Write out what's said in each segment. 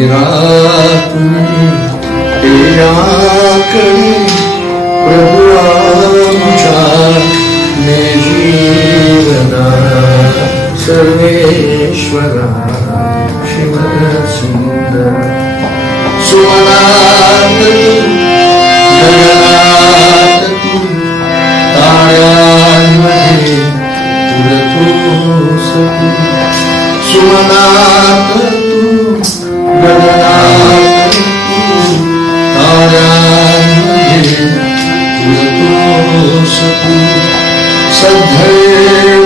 मेरा तुम्ही तेराकडे प्रभु आमच्या ने जीवना सर्वेश्वरा शिव सुंदर सुमनात गगनात तू ताऱ्यांमध्ये उडतोस तू सुमनात तू गगनात तू ताऱ्यांमध्ये उडतोस तू सदैव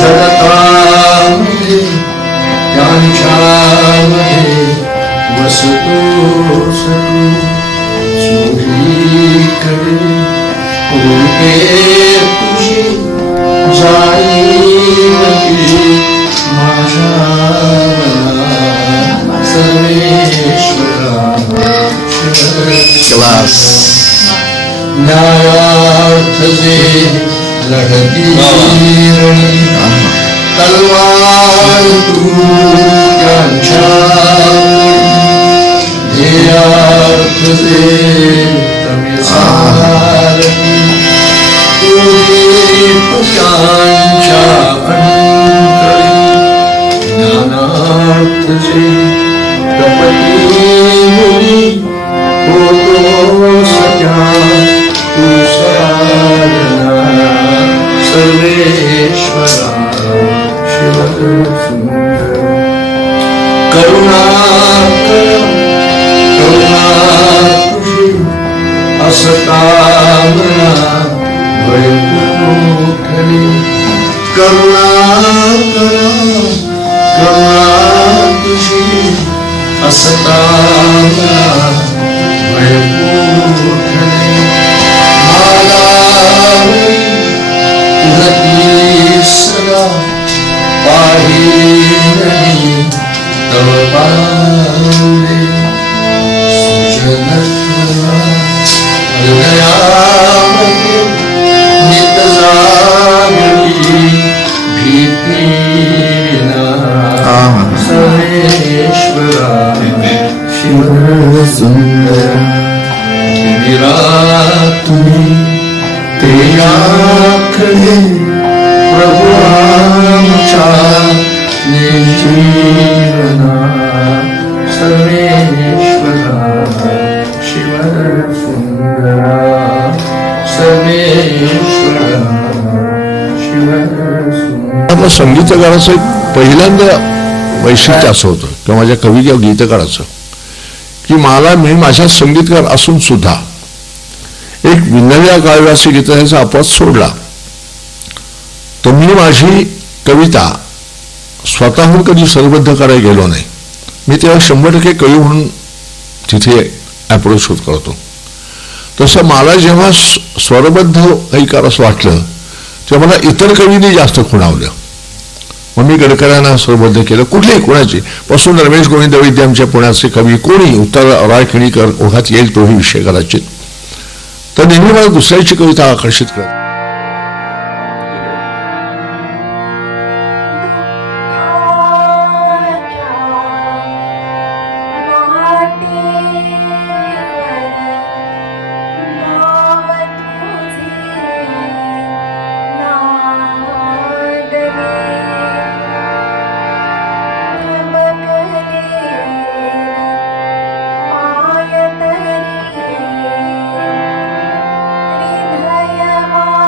जगतामध्ये त्यांच्यामध्ये वसतोस तू चोहीकडे ओके तुझी जाणीवली माझ्या मना सर्वेश्वरा क्लास न्यायार्थ जे लढती रणी तलवार तू त्यांच्या ध्येयार्थ जे तमी सारथी तू दीप त्यांच्या अंतरी ज्ञानार्थ जे कपटी मुनी होतो सत्या तू साधना सर्वेश्वरा शिव सुंदर करुणाकर करुणा तुझी असता मना वैकुंठली करुणाकर करुणा तुझी असता मना वैकुंठली मालावरी उदती सदा पाहिली तव पावले सुजनत्वा हृदयामध्ये नित जागली भीती विना सर्वेश्वरा शिव सुंदर मेरा तुम्ही तेराकडे प्रभु आमच्या जीवना सर्वेश्वरा शिव सुंदरा सर्वेश्वरा शिव सुंदर. संगीतकाराचं एक पहिल्यांदा वैशिष्ट्य असं होतं किंवा माझ्या कवी किंवा गीतकाराचं की मी माझ्या संगीतकार असून सुद्धा एक विनव्या काव्यासी गीताचा अपवाद सोडला तर मी माझी कविता स्वतःहून कधी स्वरबद्ध करायला गेलो नाही. मी तेव्हा 100% कवी म्हणून तिथे अप्रोच होत करतो. तसं मला जेव्हा स्वरबद्ध काही करावंसं वाटलं तेव्हा मला इतर कवींनी जास्त खुणावलं. मग मी गडकऱ्यांना स्वरबद्ध केलं, कुठलेही कोणाचे पासून रमेश गोविंद वैद्य आमच्या पुण्याचे कवी, कोणी उत्तर राय खिणीकर ओघात येईल तोही विषय कदाचित. तर नेहमी मला दुसऱ्याची कविता आकर्षित करत. हृदय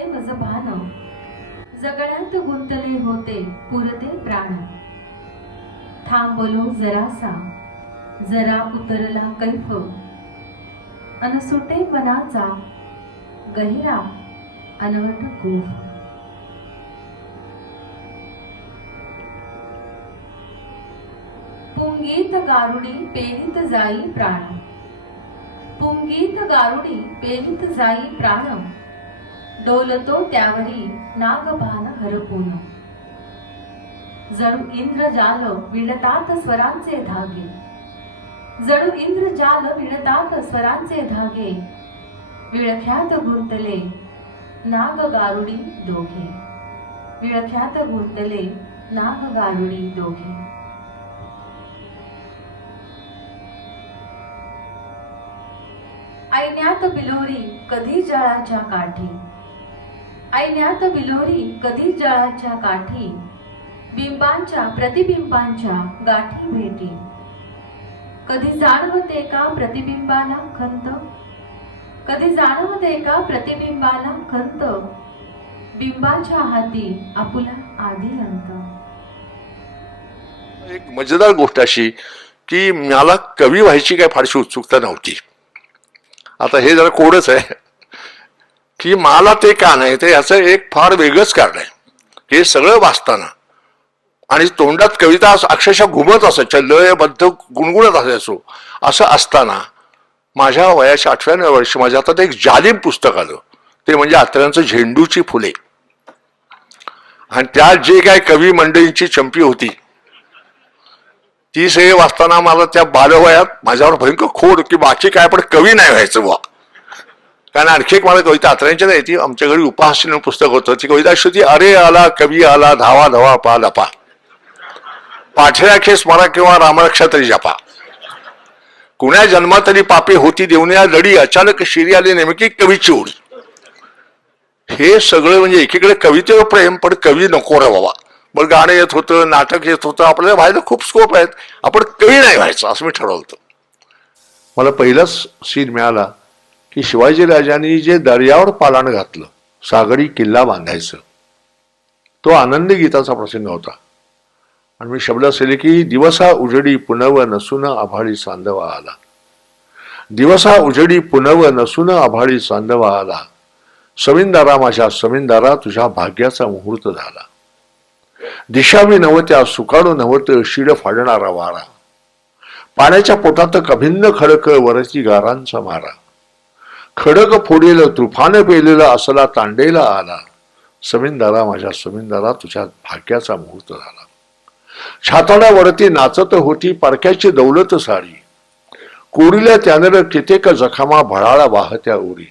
नसे मज भान, जगण्यात गुंतले होते पुरते प्राण. थांबलो जरासा, जरा उतरला कैफ, अनसुटे मनाचा गहिरा अनवट गुंफ. पुंगीत गारुडी पेरित जाई प्राण, पुंगीत गारुडी पेरित जाई प्राण. डोलतो त्यावरी नागभान हरपून, जणू इंद्रजाल विणतात स्वरांचे धागे, जणू इंद्रजाल विणतात स्वरांचे धागे. विळख्यात गुंतले नाग गारुडी दोघे, विळख्यात गुंतले नाग गारुडी दोघे. ऐण्यात बिलोरी कधी जळाच्या काठी, ऐण्यात बिलोरी कधी जळाच्या काठी. बिंबांच्या प्रतिबिंबांच्या गाठी भेटी, कधी जाणवते का प्रतिबिंबाला खंत, कधी जाणवते का प्रतिबिंबाला खंत. बिंबाच्या हाती आपुला आधी अंत. एक मजेदार गोष्ट अशी की मला कवी व्हायची काय फारशी उत्सुकता नव्हती. आता हे जरा कोडच आहे की मला ते का नाही, ते याचं एक फार वेगळंच कारण आहे. हे सगळं वाचताना आणि तोंडात कविता अक्षरशः घुमत असायच्या, लयबद्ध गुणगुणत असायचो. असं असताना माझ्या वयाच्या 8व्या वर्षी माझ्या हातात एक जालिम पुस्तक आलं, ते म्हणजे अत्र्यांचं झेंडूची फुले. आणि त्यात जे काय कवी मंडळींची चंपी होती ती सगळे वाचताना मला त्या बालवयात माझ्यावर भयंकर खोड की बाकी काय पण कवी नाही व्हायचं बुवा. कारण आणखी एक मला कविता अत्र्यांच्या नाही, ती आमच्या घरी उपहास्य पुस्तक होतं. ती कविता अशी होती, अरे आला कवी आला धावा धावा पा लपा, पाठराखे स्मरा किंवा रामरक्षा तरी जपा. कुण्या जन्मातली पापे होती देवण्या लढी, अचानक शिरी आली नेमकी कवीची ओढी. हे सगळं म्हणजे एकीकडे कवितेवर प्रेम, पण कवी नको रे बाबा. बरं गाणं येत होतं, नाटक येत होतं, आपल्याला व्हायला खूप स्कोप आहेत, आपण कवी नाही व्हायचं असं मी ठरवलं होतं. मला पहिलाच सीन मिळाला की शिवाजी राजांनी जे दर्यावर पालाण घातलं, सागरी किल्ला बांधायचं, तो आनंदी गीताचा प्रसंग होता. आणि मी शब्द असेल की दिवसा उजडी पुनव नसून आभाळी सांदवा आला, दिवसा उजडी पुनव नसून आभाळी सांदवा आला. समिंदारा माझ्या समिंदारा तुझ्या भाग्याचा मुहूर्त झाला. दिशावी नव्हत्या सुकाळू नव्हतं शिड फाडणारा वारा, पाण्याच्या पोटात कभिन्न खडक वरची गारांचा मारा. खडक फोडेल तुफान पेलेला असला तांडेला आला. समिंदारा माझ्या समिंदारा तुझ्या भाग्याचा मुहूर्त झाला. छाताडावरती नाचत होती परक्याची दौलत साडी, कोरील्या त्यानं कित्येक जखमा भळाळा वाहत्या उरी.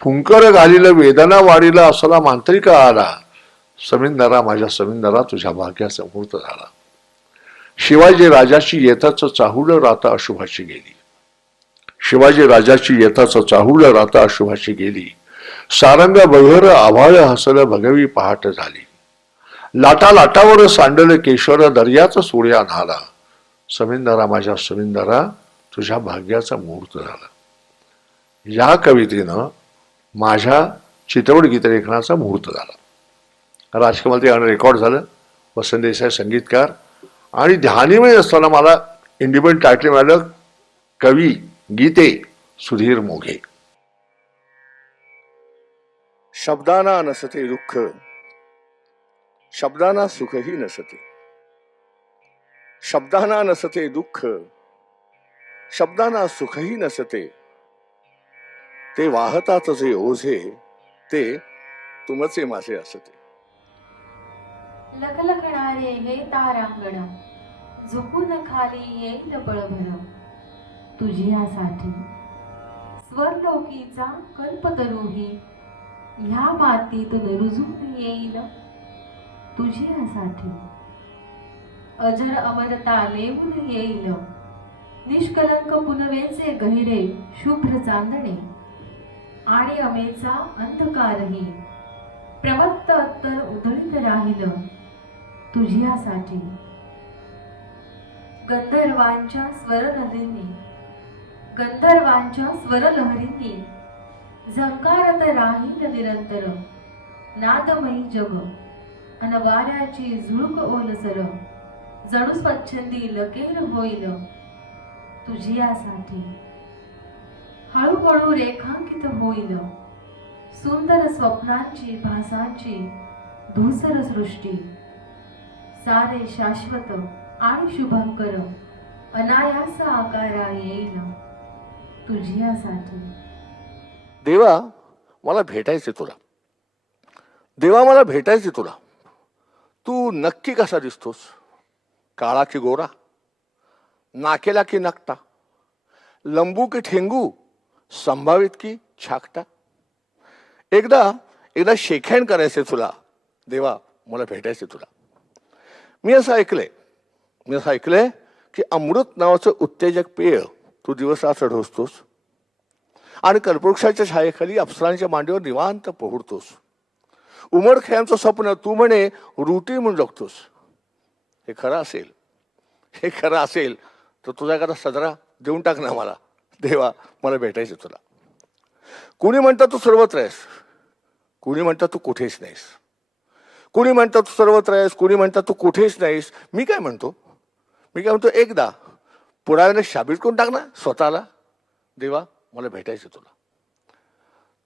फुंकर घालील वेदना वाढीला असला मांत्रिका आला. समिंदरा माझ्या समिंदरा तुझ्या भाग्याचा मुहूर्त झाला. शिवाजी राजाची येताच चाहुल राता अशुभाची गेली, शिवाजी राजाची येताच चाहुल राता अशुभाची गेली. सारंग बघर आभाळ हसल भगवी पहाट झाली. लाटा लाटावर सांडल केशर दर्याच सोड्या न्हाला. समिंदरा माझ्या समिंदरा तुझ्या भाग्याचा मुहूर्त झाला. या कवितेनं माझ्या चित्रपट गीतलेखनाचा मुहूर्त झाला. राजकमल ते गाणं रेकॉर्ड झालं. वसंत देसाई संगीतकार. आणि ध्यानीमय असताना मला इंडिपेंडंट टायटल मिळालं, कवी गीते सुधीर मोघे. शब्दाना नसते दुःख, शब्दाना सुखही नसते. शब्दाना नसते दुःख, शब्दाना सुखही नसते. ते वाहतात जे ओझे, ते तुमचे माझे असते. लखलखणारे हे तारांगण, झुकून खाली येईल बळभर. तुझ्यासाठी स्वर्लोकीचा कल्पतरूही ह्या मातीत रुजून येईल. तुझ्यासाठी अजर अमरता लेवून येईल. निष्कलंक पुनवेचे गहिरे शुभ्र चांदणे, आणि अमेचा अंधकारही प्रवक्त अत्तर उधळीत राहील. तुझ्यासाठी गंधर्वांच्या स्वरलहरींनी, गंधर्वांच्या स्वरलहरींनी झंकारत राहील निरंतर. नादमयी जग अन वाऱ्याची झुळूक ओलसर जणू स्वच्छंदी लकेर होईल तुझी यासाठी हळूहळू रेखांकित होईल सुंदर स्वप्नांची भासांची धूसर सृष्टी सारे शाश्वत आणि शुभंकर अनायास आकारा येईल तुझी यासाठी. देवा मला भेटायचे तुला, देवा मला भेटायचे तुला. तू नक्की कसा दिसतोस? काळा की गोरा, नाकेला की नकटा, लंबू की ठेंगू, संभावित की छाकटा. एकदा शेक हँड करायचे तुला देवा, मला भेटायचे तुला. मी असं ऐकलंय की अमृत नावाचं उत्तेजक पेय तू दिवसात ढोसतोस आणि कल्पवृक्षाच्या छायेखाली अप्सरांच्या मांडीवर निवांत पोहडतोस. उमरखेयांचं स्वप्न तू म्हणे रुटी म्हणून जगतोस. हे खरं असेल तर तुझा एखादा सदरा देऊन टाक ना मला. देवा मला भेटायचं तुला. कुणी म्हणतं तू सर्वत्र आहेस, कुणी म्हणतं तू कुठेच नाहीस. कुणी म्हणतं तू सर्वत्र आहेस, कुणी म्हणतं तू कुठेच नाहीस. मी काय म्हणतो एकदा पुराव्याने शाबीत करून टाक ना स्वतःला. देवा मला भेटायचं तुला.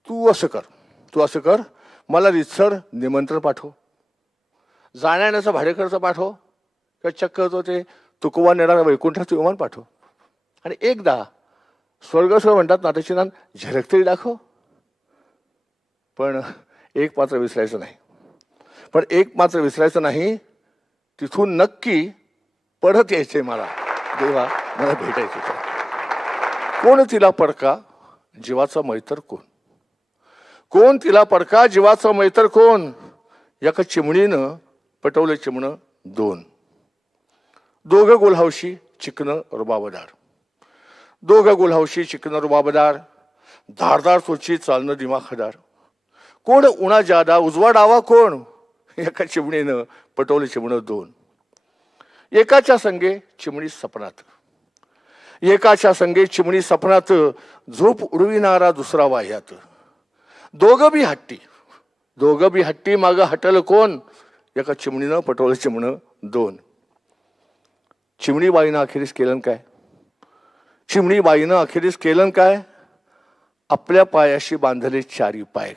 तू असं कर, मला रितसर निमंत्रण पाठव, जाण्याचा भाडेखर्च पाठव, किंवा चक्क ते तुकोबा नेणारा वैकुंठाचं विमान पाठव. आणि एकदा स्वर्ग म्हणतात ना त्याची नान झलक तरी दाखव. पण एक मात्र विसरायचं नाही, तिथून नक्की परत यायचंय मला. देवा मला भेटायचं तुला. कोण तिला पडका जीवाचा मैत्र कोण? कोण तिला पडका जीवाचा मैत्र कोण? एका चिमणीनं पटवलं चिमणं दोन. दोघं गुलहौशी चिकनं रुबाबदार, धारदार सोची चालणं दिमाखदार. कोण उणा जादा उजवा डावा कोण? एका चिमणीनं पटवलं चिमणं दोन. एकाच्या संगे चिमणी सपनात झोप उडविणारा दुसरा वाह्यात. दोघं बी हट्टी माग हटल कोण? एका चिमणीनं पटवलं चिमणं दोन. चिमणीबाईनं अखेरीस केलं काय? आपल्या पायाशी बांधले चारी पाय.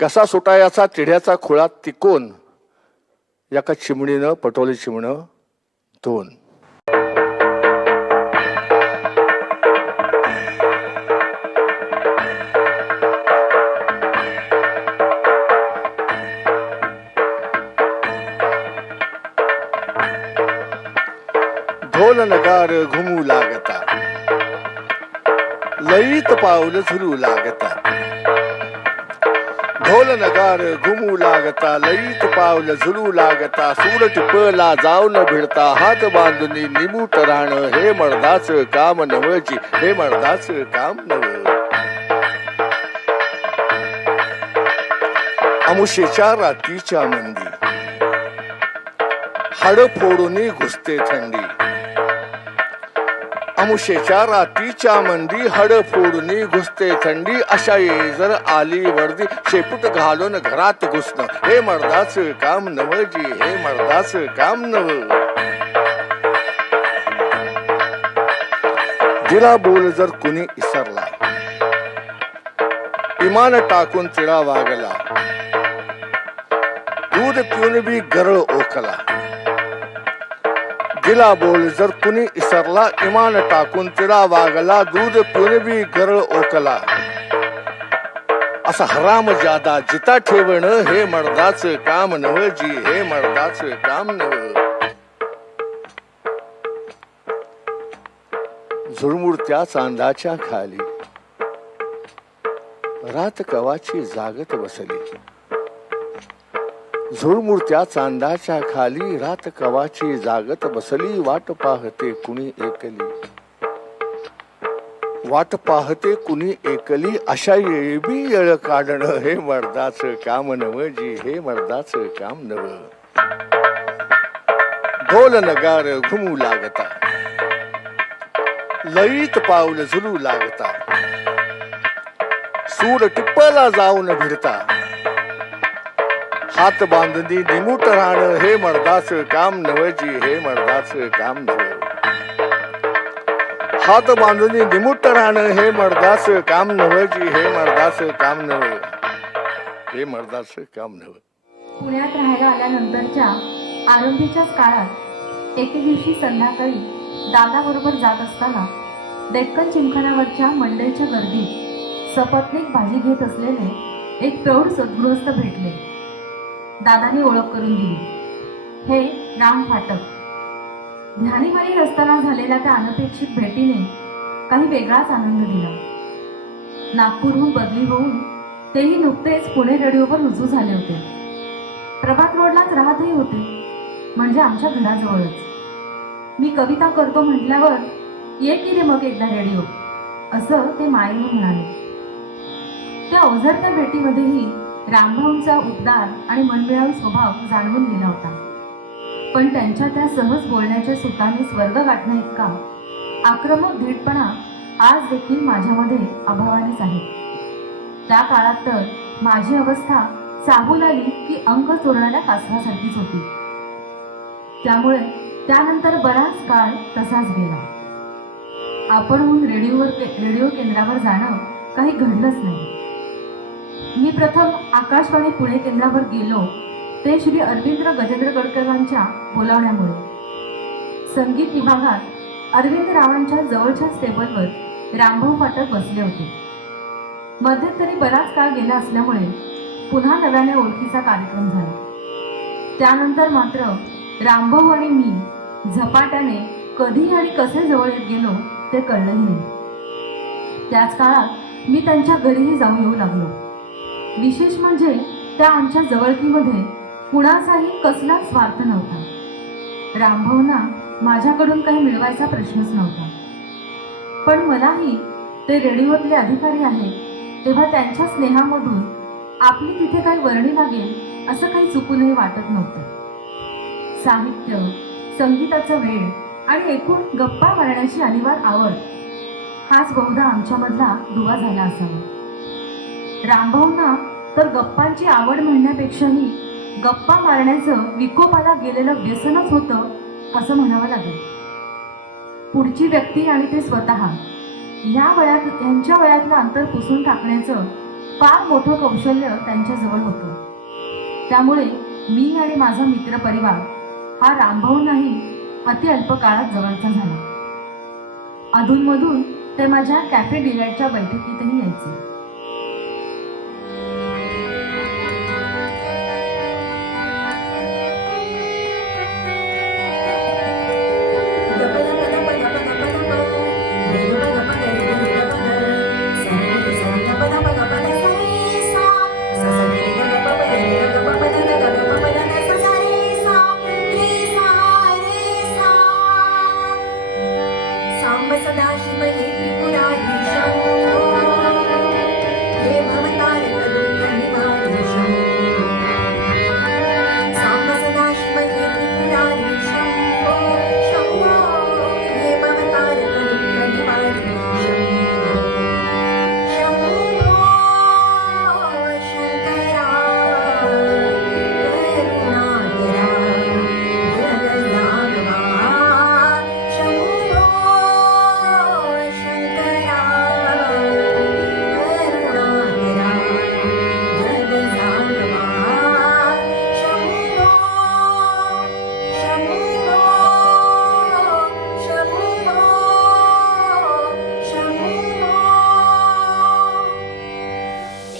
कसा सुटायचा तिढ्याचा खुळा तिकोन? एका चिमणीनं पटवले चिमणं दोन. ढोल नगार घुमू लागता, लयीत पाऊल झुलू लागता. ढोल नगार घुमू लागता, लयीत पाऊल झुलू लागता. सूर टिपला जाऊन भिडता, हात बांधून निमूट राहणं. हे मर्दाचं काम नवजी, हे मर्दाचं काम नव. अमुशेच्या रात्रीच्या मंदी, हाड फोडून घुसते थंडी. अमुशेच्या रात्रीच्या मंदी, हड फोडून घुसते थंडी. अशा येळी जर आली वर्दी, शेपूट घालून घरात घुसणं. हे मर्दाचं काम नवजी, हे मर्दाचं काम नव. दिला बोल जर कुणी इसरला, इमान टाकून तिळा वागला. दूध पिऊन बी गरळ ओकला. दिला बोल जर कुणी इसरला, इमान टाकून तिला वागला. दूध पिऊन बी गरळ ओकला. असा हराम जादा जिता ठेवणं. हे मर्दाचं काम नवजी, हे मर्दाचं काम नव. झुळमुळत्या चांदाच्या खाली, रात कवाची जागत बसली. झुळमुळत्या चांदाच्या खाली, रात कवाची जागत बसली. वाट पाहते कुणी एकली. अशा येळी बी येळ काढणं. हे मर्दाचं काम नवजी, हे मर्दाचं काम नव. ढोल नगार घुमू लागता, लयीत पाऊल झुलू लागता. सूर टिप्पला जाऊन भिडता. हात बांधणी निमूट राहणं हे मर्दाच काम नवजी, हे मर्दाच काम नव. हात बांधणी निमूट राहणं हे मर्दाच काम नवजी, हे मर्दाच काम नव, हे मर्दाच काम नव. पुण्यात राहायला आल्यानंतरच्या आरंभीच्याच काळात एके दिवशी संध्याकाळी दादाबरोबर जात असताना डेक्कन चिमखानावरच्या मंडईच्या गर्दीत सपत्नीक भाजी घेत असलेले एक प्रौढ सद्गृहस्थ भेटले. दादांनी ओळख करून दिली. हे राम फाटक. ध्यानीमनी नसताना झालेल्या त्या अनपेक्षित भेटीने काही वेगळाच आनंद दिला. नागपूरहून बदली होऊन तेही नुकतेच पुणे रेडिओवर रुजू झाले होते. प्रभात रोडलाच राहतही होते, म्हणजे आमच्या घराजवळच. मी कविता करतो म्हटल्यावर ये की रे मग एकदा रेडिओ, असं ते मायेने म्हणाले. त्या अवझरत्या भेटीमध्येही रामभाऊंचा उबदार आणि मनमिळावू स्वभाव जाणवून गेला होता. पण त्यांच्या त्या सहज बोलण्याच्या सुताने स्वर्ग गाठण्या इतका आक्रमक धीटपणा आज देखील माझ्यामध्ये अभावानेच आहे. त्या काळात तर माझी अवस्था चाहूल आली की अंग चोरणाऱ्या कासवासारखीच होती. त्यामुळे त्यानंतर बराच काळ तसाच गेला. आपणहून रेडिओ केंद्रावर जाणं काही घडलंच नाही. मी प्रथम आकाशवाणी पुणे केंद्रावर गेलो ते श्री अरविंद गजेंद्र गडकरांच्या बोलावण्यामुळे. संगीत विभागात अरविंद रावांच्या जवळच्याच टेबलवर रामभाऊ फाटक बसले होते. मध्यंतरी बराच काळ गेला असल्यामुळे पुन्हा नव्याने ओळखीचा कार्यक्रम झाला. त्यानंतर मात्र रामभाऊ आणि मी झपाट्याने कधी आणि कसे जवळ येत गेलो ते कळलंही नाही. त्याच काळात मी त्यांच्या घरीही जाऊन येऊ लागलो. विशेष म्हणजे त्या आमच्या जवळकीमध्ये कुणाचाही कसला स्वार्थ नव्हता. रामभाऊंना माझ्याकडून काही मिळवायचा प्रश्नच नव्हता. पण मलाही ते रेडिओतले अधिकारी आहेत तेव्हा त्यांच्या स्नेहामधून आपली तिथे काही वर्णी लागेल असं काही चुकूनही वाटत नव्हतं. साहित्य, संगीताचा वेळ आणि एकूण गप्पा मारण्याची अनिवार्य आवड हाच बहुधा आमच्यामधला दुवा झाला असावा. रामभाऊंना तर गप्पांची आवड म्हणण्यापेक्षाही गप्पा मारण्याचं विकोपाला गेलेलं व्यसनच होतं असं म्हणावं लागेल. पुढची व्यक्ती आणि ते स्वतः यांच्या वयातलं अंतर पुसून टाकण्याचं फार मोठं कौशल्य त्यांच्याजवळ होतं. त्यामुळे मी आणि माझा मित्रपरिवार हा रामभाऊंनाही अति अल्प काळात जवळचा झाला. अधूनमधून ते माझ्या कॅफे डिलाईटच्या बैठकीतही यायचे.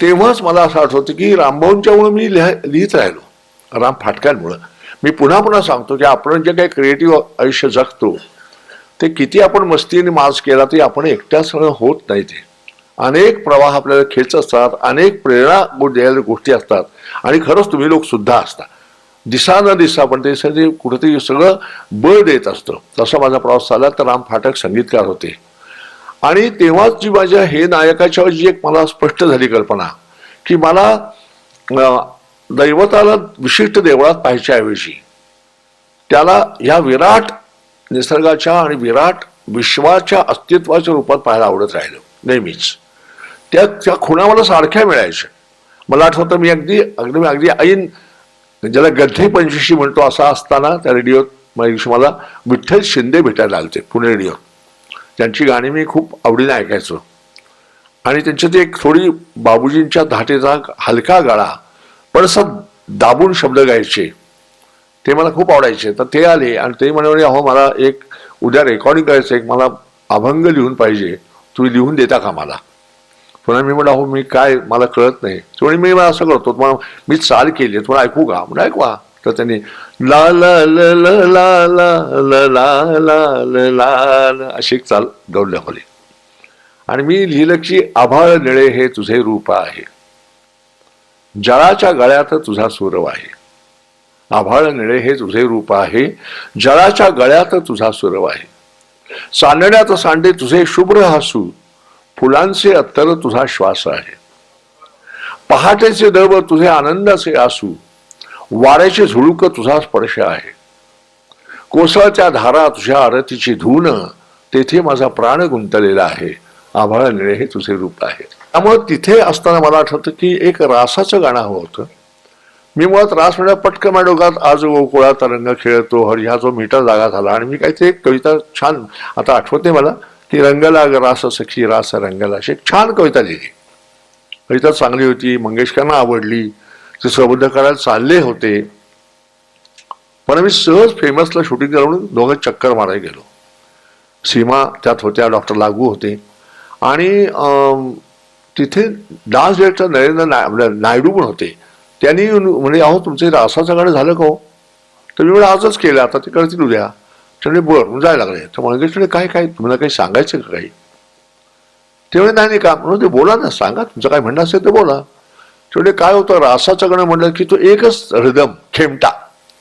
तेव्हाच मला असं आठवतं की रामभाऊंच्यामुळे मी लिहित राहिलो, राम फाटकांमुळं. मी पुन्हा पुन्हा सांगतो की आपण जे काही क्रिएटिव्ह आयुष्य जगतो ते किती आपण मस्तीने माज केला तरी आपण एकट्याच होत नाही. ते अनेक प्रवाह आपल्याला खेच असतात, अनेक प्रेरणा द्यायला गोष्टी असतात आणि खरंच तुम्ही लोक सुद्धा असता. दिसा न दिसा पण ते कुठेतरी सगळं बळ देत असतं. तसा माझा प्रवास झाला. तर राम फाटक संगीतकार होते आणि तेव्हाच जी माझ्या हे नायकाच्या जी एक मला स्पष्ट झाली कल्पना की मला दैवताला विशिष्ट देवळात पाहायच्या ऐवजी त्याला ह्या विराट निसर्गाच्या आणि विराट विश्वाच्या अस्तित्वाच्या रूपात पाहायला आवडत राहिलं नेहमीच. त्या खुणा मला सारख्या मिळायच्या. मला आठवतं मी अगदी अगदी अगदी ऐन ज्याला गद्धे पंचवीशी म्हणतो असा असताना त्या रेडिओत मला विठ्ठल शिंदे भेटायला आलते पुणे रेडिओ. त्यांची गाणी मी खूप आवडीने ऐकायचो आणि त्यांच्यात एक थोडी बाबूजींच्या धाटेचा हलका गळा पण असं दाबून शब्द गायचे ते मला खूप आवडायचे. तर ते आले आणि ते म्हणे अहो मला एक उद्या रेकॉर्डिंग करायचं, एक मला अभंग लिहून पाहिजे, तुम्ही लिहून देता का मला. पुन्हा मी म्हटलं अहो मी काय मला कळत नाही. तुम्ही मी असं करतो तुम्हाला मी चाल केली तुम्हाला ऐकू का म्हणजे ऐकवा. तर त्यांनी ला ला ल ल ला ला ल ला ला ल ला अशी एक चाल गौड दाखवली आणि मी लिहिलं की आभाळ निळे हे तुझे रूप आहे, जळाच्या गळ्यात तुझा सुरव आहे. आभाळ निळे हे तुझे रूप आहे, जळाच्या गळ्यात तुझा सुरव आहे. चांदण्यात सांडे तुझे शुभ्र हसू, फुलांचे अत्तर तुझा श्वास आहे. पहाटेचे दळब तुझे आनंदाचे आसू, वाऱ्याचे झुळूक तुझा स्पर्श आहे. कोसळत्या धारा तुझ्या आरतीची धून, तेथे माझा प्राण गुंतलेला आहे. आभाळ निळे हे तुझे रूप आहे. त्यामुळे तिथे असताना मला आठवतं की एक रासाचं गाणं हवं होतं. मी मुळात रास म्हणजे पटकन माझ्या डोक्यात आज गोकुळात रंग खेळतो हरी हा जो मीटर जागा झाला आणि मी काहीतरी एक कविता छान आता आठवते मला की रंगला रास सखी रास रंगला अशी एक छान कविता लिहिली. कविता चांगली होती, मंगेशकरांना आवडली, ते सबद्ध करायला चालले होते. पण मी सहज फेमसला शूटिंग करून दोघं चक्कर मारायला गेलो. सीमा त्यात होत्या, डॉक्टर लागू होते आणि तिथे डान्स डिरेक्टर नरेंद्र नायडू पण होते. त्यांनी म्हणजे अहो तुमचे रासाचं गाणं झालं का हो. तर मी म्हणजे आजच केलं, आता ते करतील उद्या. त्यामुळे बरं जायला लागले. तर मंगेशकडे काय काय तुम्हाला काही सांगायचं का काही. तेवढे नाही का म्हणून ते बोला ना, सांगा तुमचं काय म्हणणं असेल ते बोला. तेवढे काय होतं रासाचं गाणं म्हणलं की तो एकच हृदम खेमटा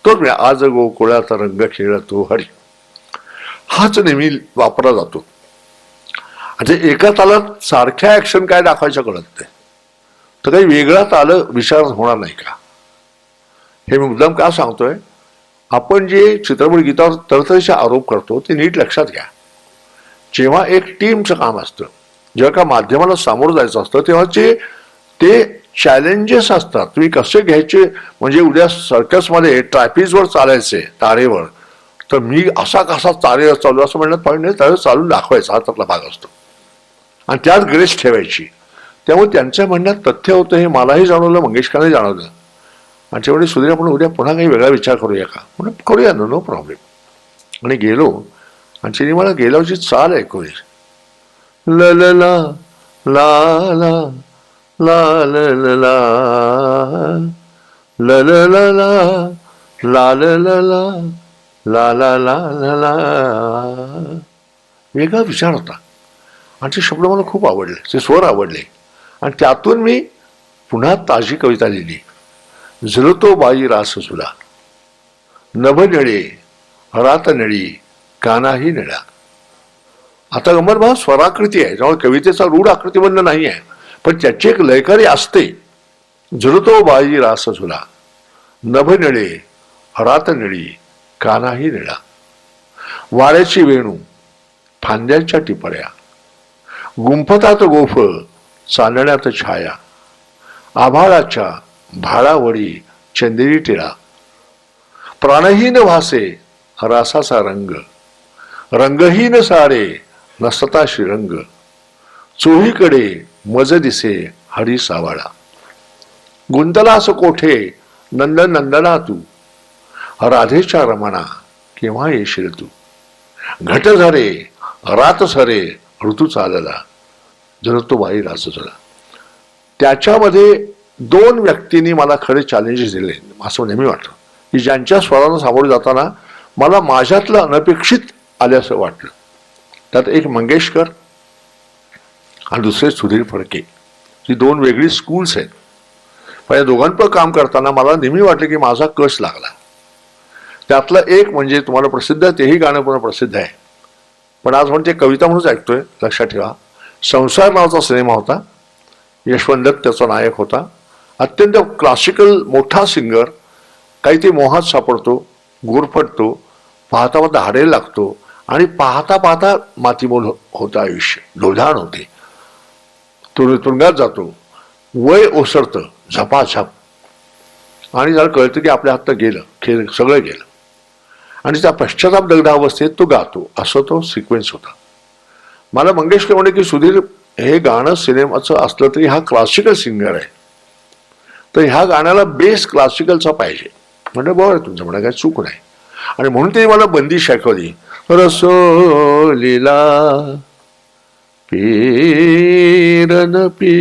तोच म्हणजे आज गोकुळाचा रंग खेळतो हरी हाच नेहमी वापरला जातो. म्हणजे एका तालात सारख्या ऍक्शन काय दाखवायचं कळत नाही, तर काही वेगळा ताल विचार होणार नाही का. हे मी मुद्दाम का सांगतोय, आपण जे चित्रपट गीतावर तरतरीचे आरोप करतो ते नीट लक्षात घ्या. जेव्हा एक टीमचं काम असतं, जेव्हा का माध्यमाला सामोरं जायचं असतं तेव्हा ते चॅलेंजेस असतात. तुम्ही कसे घ्यायचे म्हणजे उद्या सर्कसमध्ये ट्रॅफिकवर चालायचे तारेवर, तर मी असा कसा तारेवर चालू असं म्हणण्यात पाहिजे, त्यावेळेस चालून दाखवायचा हा त्यातला भाग असतो आणि त्यात ग्रेस ठेवायची. त्यामुळे त्यांच्या म्हणण्यात तथ्य होतं हे मलाही जाणवलं, मंगेशकरांनाही जाणवलं. आणि त्यावेळी सुधीर आपण उद्या पुन्हा काही वेगळा विचार करूया का म्हणून करूया ना, नो प्रॉब्लेम. आणि गेलो आणि तिने मला गेल्यावरची चाल ऐकवली. ल ल ला ला ला ला ल ल ला ल ल ला ला ल ल ला ला ला ला ला ला. वेगळा विचार होता आणि ते शब्द मला खूप आवडले, ते स्वर आवडले आणि त्यातून मी पुन्हा ताजी कविता लिहिली. झुलतो बाई रास झुला, नभ निळे रात निळी कानाही निळा. आता गंमत बघा, स्वराकृती आहे त्यामुळे कवितेचा रूढ आकृतीबंध नाही आहे, पण त्याची एक लयकारी असते. झुलतो बाई रास झुला, नभ निळे रात निळी कानाही निळा. वाऱ्याची वेणू फांद्यांच्या टिपऱ्या, गुंफतात गोफ चांदण्यात छाया. आभाळाच्या भाळावडी चंदेरी टिळा, प्राणहीन भासे रासाचा रंग. रंगहीन सारे नसता श्रीरंग, चोहीकडे मज दिसे हरी सावाळा. गुंतलास कोठे नंदन नंदना तू, राधेच्या रमणा केव्हा येशील तू. घट झरे रात सरे ऋतू चालला, झुलतो बाई रास झुला. त्याच्यामध्ये दोन व्यक्तींनी मला खरे चॅलेंजेस दिले असं नेहमी वाटतं की ज्यांच्या स्वराला सामोरे जाताना मला माझ्यातलं अनपेक्षित आले असं वाटलं. त्यात एक मंगेशकर आणि दुसरे सुधीर फडके, ही दोन वेगळी स्कूल्स आहेत. पण या दोघांपर काम करताना मला नेहमी वाटलं की माझा कस लागला. त्यातलं एक म्हणजे तुम्हाला प्रसिद्ध आहे, तेही गाणं पण प्रसिद्ध आहे, पण आज म्हणते कविता म्हणूनच ऐकतोय. लक्षात ठेवा, संसार नावाचा सिनेमा होता, यशवंत दत्त त्याचा नायक होता. अत्यंत क्लासिकल मोठा सिंगर, काही ते मोहात सापडतो, गुरफटतो, पाहता पाहता हाडायला लागतो आणि पाहता पाहता मातीमोल होतं आयुष्य, ढोधाण होते. तुरुंगात जातो, वय ओसरतं झपाझप, आणि जरा कळतं की आपल्या हातनं गेलं, सगळं गेलं, आणि त्या पश्चाताप दग्ध अवस्थेत तो गातो. असं तो सिक्वेन्स होता. मला मंगेशकर म्हणे की सुधीर, हे गाणं सिनेमाचं असलं तरी हा क्लासिकल सिंगर आहे, तर ह्या गाण्याला बेस क्लासिकलचा पाहिजे. म्हणजे बरं, तुमचं म्हणणं काय चूक नाही. आणि म्हणून ते मला बंदी शिकवली. रसोलीला पेरन पी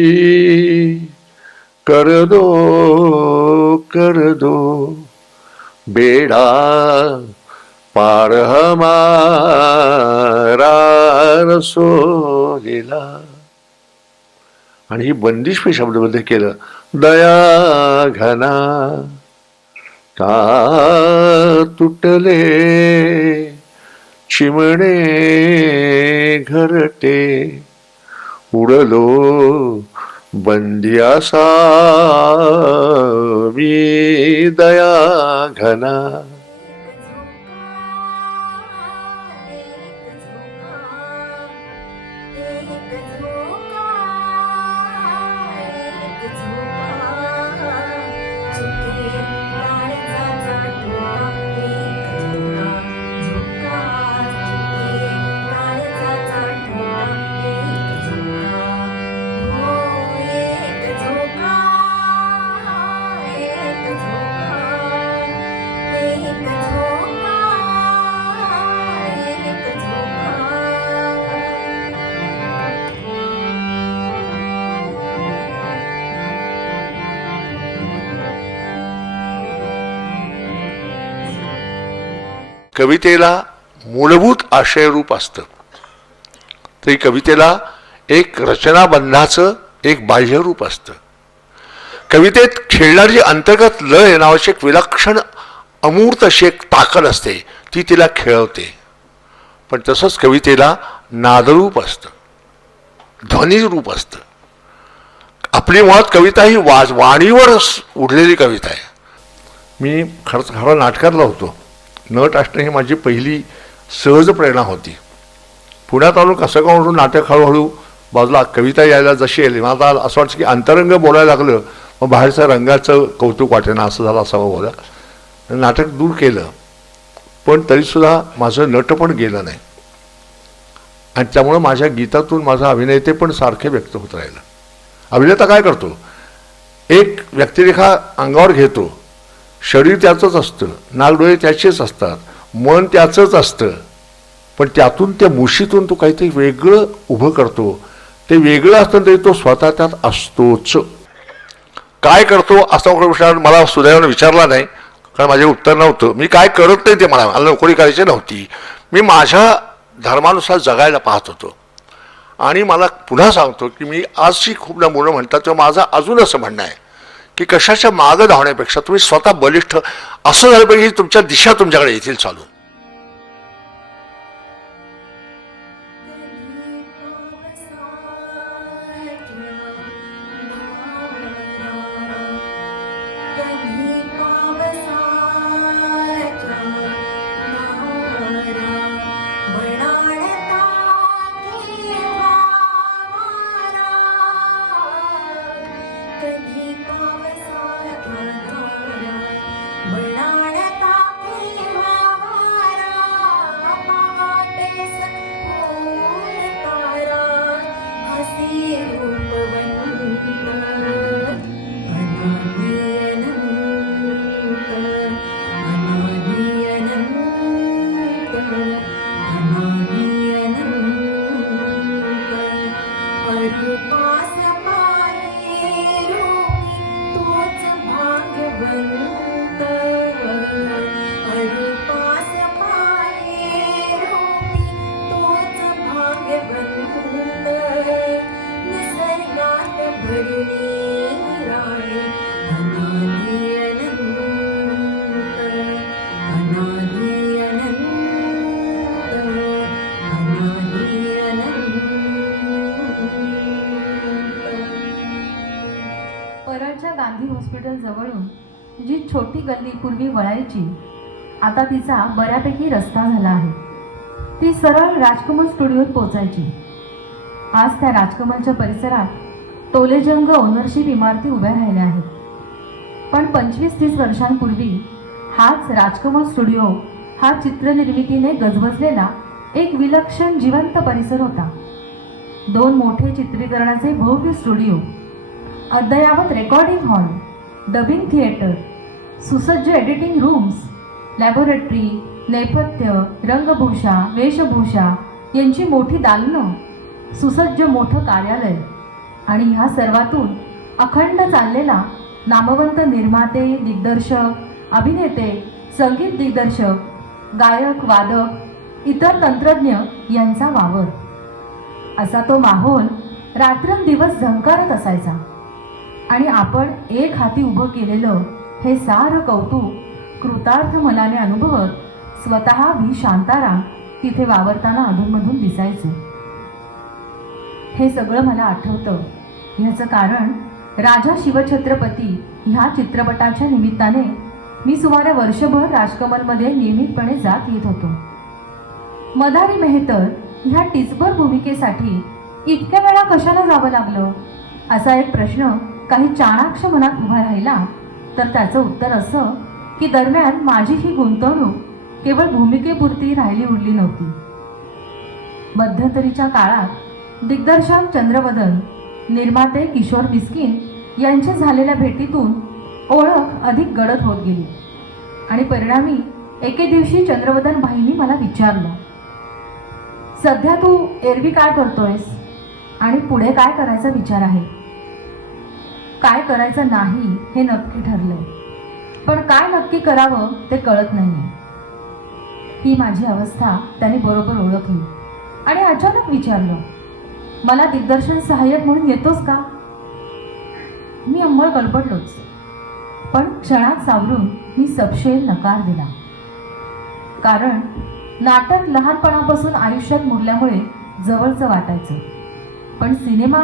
कर दो बेड़ा पार हमारा रसोलीला. आणि ही बंदिश मी शब्दबद्ध केलं. दया घना का तुटले चिमणे घरटे, उडलो बंदियासा मी दया घना. कवितेला मूलभूत आशयरूप असतं, तरी कवितेला एक रचनाबंधाचं एक बाह्यरूप असतं. कवितेत खेळणारी अंतर्गत लय नावाची एक विलक्षण अमूर्त अशी एक ताकद असते, ती तिला खेळवते. पण तसंच कवितेला नादरूप असतं, ध्वनिरूप असतं. आपली मुळात कविता ही वाणीवर उडलेली कविता आहे. मी खरं नाटकातला होतो. नट असणं ही माझी पहिली सहज प्रेरणा होती. पुण्यात आलो कसं का म्हणून नाटक हळूहळू बाजूला कविता यायला जशी आली, मला असं वाटतं की अंतरंग बोलायला लागलं, मग बाहेरचं रंगाचं कौतुक वाटेना, असं झालं असावं बोला. नाटक दूर केलं, पण तरीसुद्धा माझं नटपण गेलं नाही. आणि त्यामुळं माझ्या गीतातून माझा अभिनेते पण सारखे व्यक्त होत राहिलं. अभिनेता काय करतो, एक व्यक्तिरेखा अंगावर घेतो, शरीर त्याचंच असतं, नाकडोळे त्याचेच असतात, मन त्याचंच असतं, पण त्यातून त्या मुशीतून तो काहीतरी वेगळं उभं करतो. ते वेगळं असतं तरी तो स्वतः त्यात असतोच. काय करतो असा प्रश्न मला सुदैवानं विचारला नाही, कारण माझे उत्तर नव्हतं. मी काय करत नाही ते मला नोकरी करायची नव्हती. मी माझ्या धर्मानुसार जगायला पाहत होतो. आणि मला पुन्हा सांगतो की मी आजची खूप ना मुलं म्हणतात, तेव्हा माझं अजून असं म्हणणं आहे की कशाच्या मागं धावण्यापेक्षा तुम्ही स्वतः बलिष्ठ असं झालं पाहिजे की तुमच्या दिशा तुमच्याकडे येतील चालून. गांधी हॉस्पिटल जवळून जी छोटी गल्ली पूर्वी वळायची, आता तिचा बऱ्यापैकी रस्ता झाला आहे. ती सरळ राजकमल स्टुडिओत पोहोचायची. आज त्या राजकमलच्या परिसरात टोलेजंग ओनरशिप इमारती उभ्या राहिल्या आहेत. पण 25-30 वर्षांपूर्वी हाच राजकमल स्टुडिओ हा चित्रनिर्मितीने गजबजलेला एक विलक्षण जिवंत परिसर होता. 2 मोठे चित्रीकरणाचे भव्य स्टुडिओ, अद्ययावत रेकॉर्डिंग हॉल, डबिंग थिएटर, सुसज्ज एडिटिंग रूम्स, लॅबोरेटरी, नेपथ्य, रंगभूषा, वेशभूषा यांची मोठी दालनं, सुसज्ज मोठं कार्यालय आणि ह्या सर्वातून अखंड चाललेला नामवंत निर्माते, दिग्दर्शक, अभिनेते, संगीत दिग्दर्शक, गायक, वादक, इतर तंत्रज्ञ यांचा वावर. असा तो माहोल रात्रंदिवस झंकारत असायचा. आणि आपण एक हाती उभं केलेलं हे सारं कौतुक कृतार्थ मनाने अनुभवत स्वतः व्ही शांताराम तिथे वावरताना अधूनमधून दिसायचे. हे सगळं मला आठवतं. ह्याचं कारण राजा शिवछत्रपती ह्या चित्रपटाच्या निमित्ताने मी सुमारे वर्षभर राजकमलमध्ये नियमितपणे जात येत होतो. मदारी मेहतर ह्या टिचबर भूमिकेसाठी इतक्या वेळा कशाला जावं लागलं असा एक प्रश्न काही चाणाक्ष मनात उभा राहिला तर त्याचं उत्तर असं की दरम्यान माझी ही गुंतवणूक केवळ भूमिकेपुरती राहिली उरली नव्हती. मध्यंतरीच्या काळात दिग्दर्शक चंद्रवदन, निर्माते किशोर बिस्किन यांच्या झालेल्या भेटीतून ओळख अधिक गडद होत गेली आणि परिणामी एके दिवशी चंद्रवदन भाईंनी मला विचारलं, सध्या तू एरवी काय करतोयस आणि पुढे काय करायचा विचार आहे? काय करायचं नाही हे नक्की ठरलंय, पण काय नक्की करावं ते कळत नाहीये. ही माझी अवस्था त्यांनी बरोबर ओळखली आणि अचानक विचारलं, मला दिग्दर्शन सहाय्यक म्हणून येतोस का? मी अंमळ गडबडलोच, पण क्षणात सावरून मी सपशेल नकार दिला. कारण नाटक लहानपणापासून आयुष्यात मुरल्यामुळे जवळचं वाटायचं, पण सिनेमा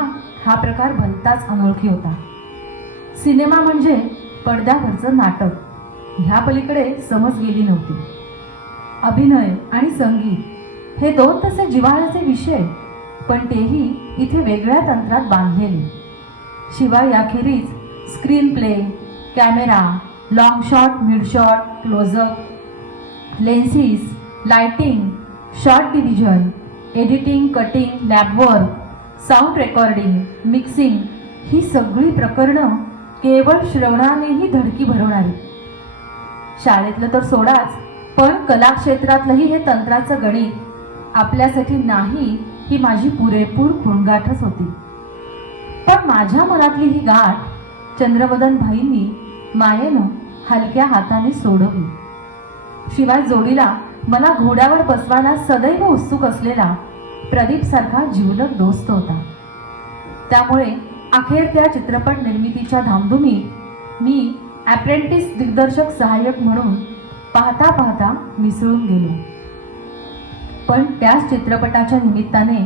हा प्रकार भलताच अनोळखी होता. सिनेमा म्हणजे पडद्यावरचं नाटक, ह्या पलीकडे समज गेली नव्हती. अभिनय आणि संगीत हे 2 तसे जिव्हाळ्याचे विषय, पण तेही इथे वेगळ्या तंत्रात बांधलेले. शिवाय याखेरीज screenplay, camera, long shot, mid shot, close up, lenses, lighting, shot division, editing, cutting, lab work, sound recording, mixing ही सगळी प्रकरणं केवळ श्रवणानेही धडकी भरवणारी. शाळेतलं तर सोडाच, पण कलाक्षेत्रातलंही हे तंत्राचं गणित आपल्यासाठी नाही ही माझी पुरेपूर खुणगाठच होती. पण माझ्या मनातली ही गाठ चंद्रवदन भाईंनी मायेनं हलक्या हाताने सोडवली. शिवाय जोडीला मला घोड्यावर बसवायला सदैव उत्सुक असलेला प्रदीप सारखा जिवलग दोस्त होता. त्यामुळे अखेर त्या चित्रपट निर्मितीच्या धामधुमीत मी अप्रेंटिस दिग्दर्शक सहाय्यक म्हणून पाहता पाहता मिसळून गेलो. पण त्याच चित्रपटाच्या निमित्ताने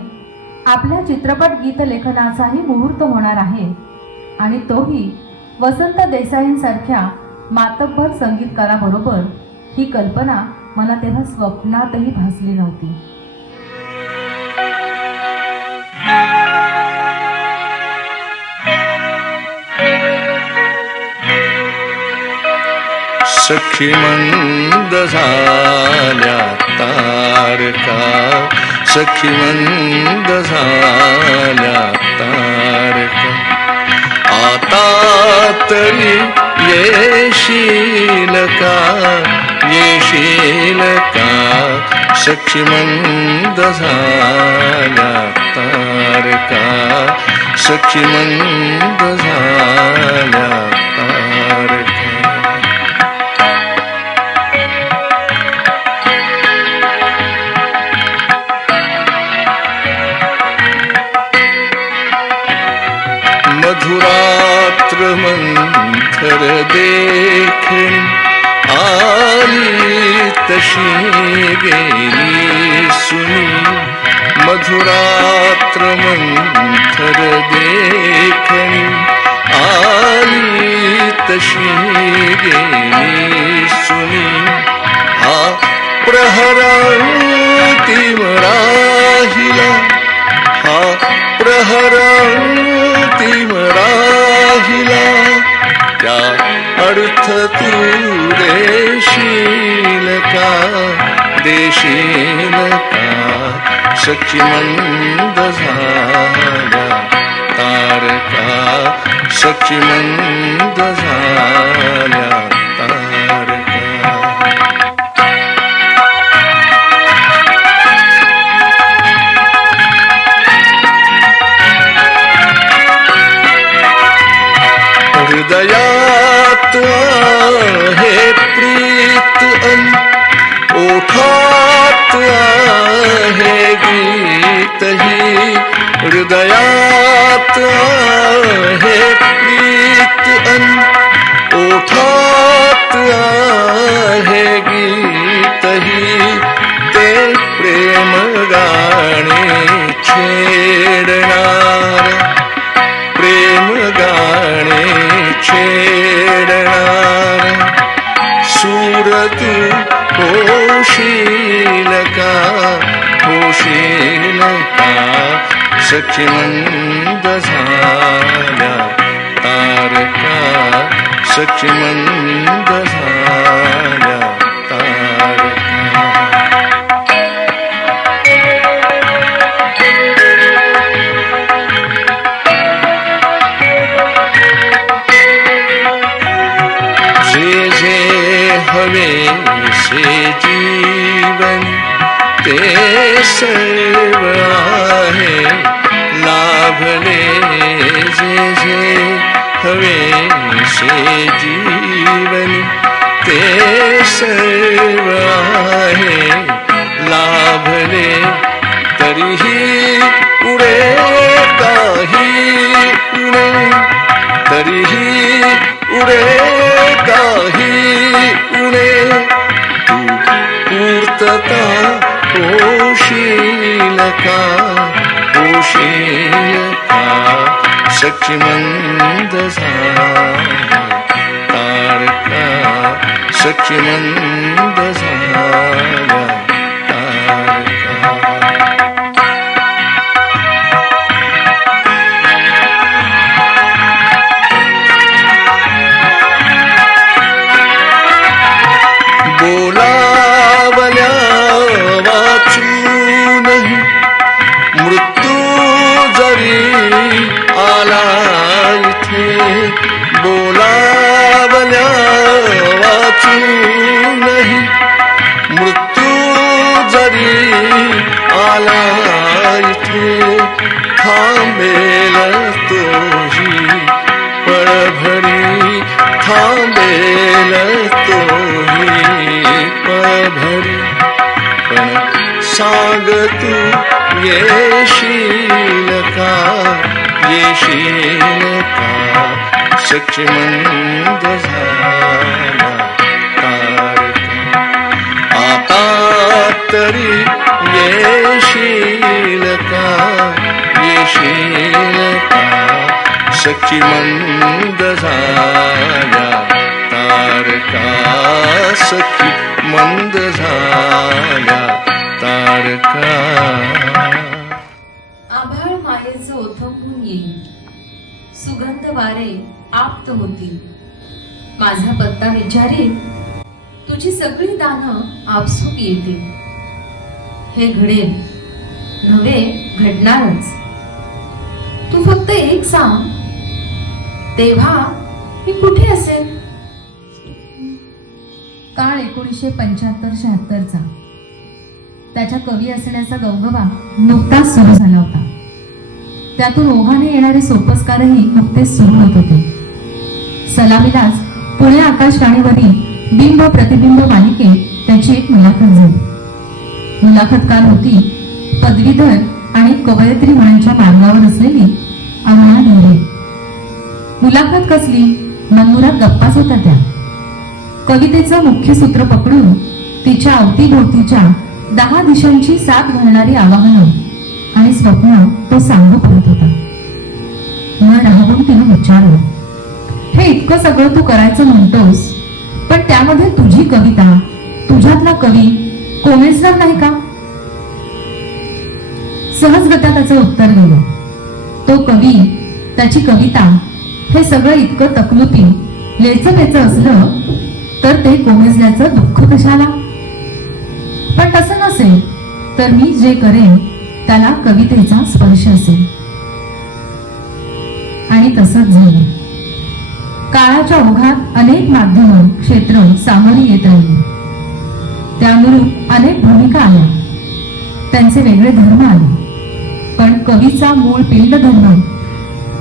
आपल्या चित्रपट गीतलेखनाचाही मुहूर्त होणार आहे आणि तोही वसंत देसाईंसारख्या मातब्बर संगीतकाराबरोबर. ही कल्पना मला तेव्हा स्वप्नातही भासली नव्हती. सखी मंद झाल्या तारका, सखी मंद झाल्या तारका, आता तरी येशील का, येशील का, सखी मंद झाल्या तारका, सखी मंद झाल्या तारका. मधुरात्र मंथर देखणी आली तशी गेली सुनी, मधुरात्र मंथर देखणी आली तशी गेली सुनी. हा प्रहरांतिम राहिला, हा प्रहरांतिम त्या अर्थ तू देशील का सखी मंद झाल्या तारका सखी मंद झाल्या तारका हृदयात आहे प्रीत ओठात आहे गीत ही हृदयात आहे प्रीत ओठात आहे गीत ही ते प्रेम गाणे छेडणार प्रेम गाणे छेडणार सूर तू होशील का सखी मंद झाल्या तारका सखी मंद झाल्या तारका हवे से जीवन ते सर्व आहे लाभले जे हवे से जीवन ते सर्व आहे लाभले तरीही उडे काही उडे तरीही उडे काही उडे तू पूर्तता होशील का सखी मंद झाल्या तारका सखी मंद झाल्या तारका बोलावल्या वाचूनही मृत्यू जरी आला इथे बोलावल्या वाचूनही मृत्यू जरी आला इथे थांबेल तोही पळभरी थांबेल तोही पळभरी पण सांग तू येशील का सखी मंद झाल्या तारका आता तरी येशील का सखी मंद झाल्या तारका सखी मंद झाल्या तारका आभाळ मायेचं ओथंबून येईल सुगंध वारे आप्त होतील माझा पत्ता विचारेल तुझी सगळी दानं आपसूक येतील हे घडेल नव्हे घडणारच तू फक्त एक सांग तेव्हा मी कुठे असेल काळ 1975-76चा त्याच्या कवी असण्याचा गवगवा नुकताच सुरू झाला होता त्यातून ओघाने येणारे सोपस्कारही नुकतेच सुरू होत होते सलामीलाच पुणे आकाशवाणीवरील बिंब प्रतिबिंब मालिकेत त्याची एक मुलाखत झाली मुलाखतकार होती पदवीधर आणि कवयित्री म्हणण्याच्या मार्गावर असलेली अरुणा ढोरे मुलाखत कसली मनमुराद गप्पाच होत्या त्या कवितेचं मुख्य सूत्र पकडून तिच्या अवतीभोवतीच्या 10 दिशांची साथ घालणारी आवाहनं आणि स्वप्न तो सांगू पडत होता मन राहून तिनं विचारलं हे इतकं सगळं तू करायचं म्हणतोस पण त्यामध्ये तुझी कविता तुझ्यातला कवी कोमेजणार नाही का सहजगत्या त्याचं उत्तर गेलं तो कवी त्याची कविता हे सगळं इतकं तकलुपी लेचं असलं तर ते कोमेजल्याचं दुःख कशाला. पण तसं नसेल तर मी जे करेन त्याला कवितेचा स्पर्श असेल. आणि तसंच झालं. काळाच्या ओघात अनेक माध्यम क्षेत्र सामोरी येत राहिली. त्यानुरूप अनेक भूमिका आल्या, त्यांचे वेगळे धर्म आले. पण कवीचा मूळ पिंड धर्म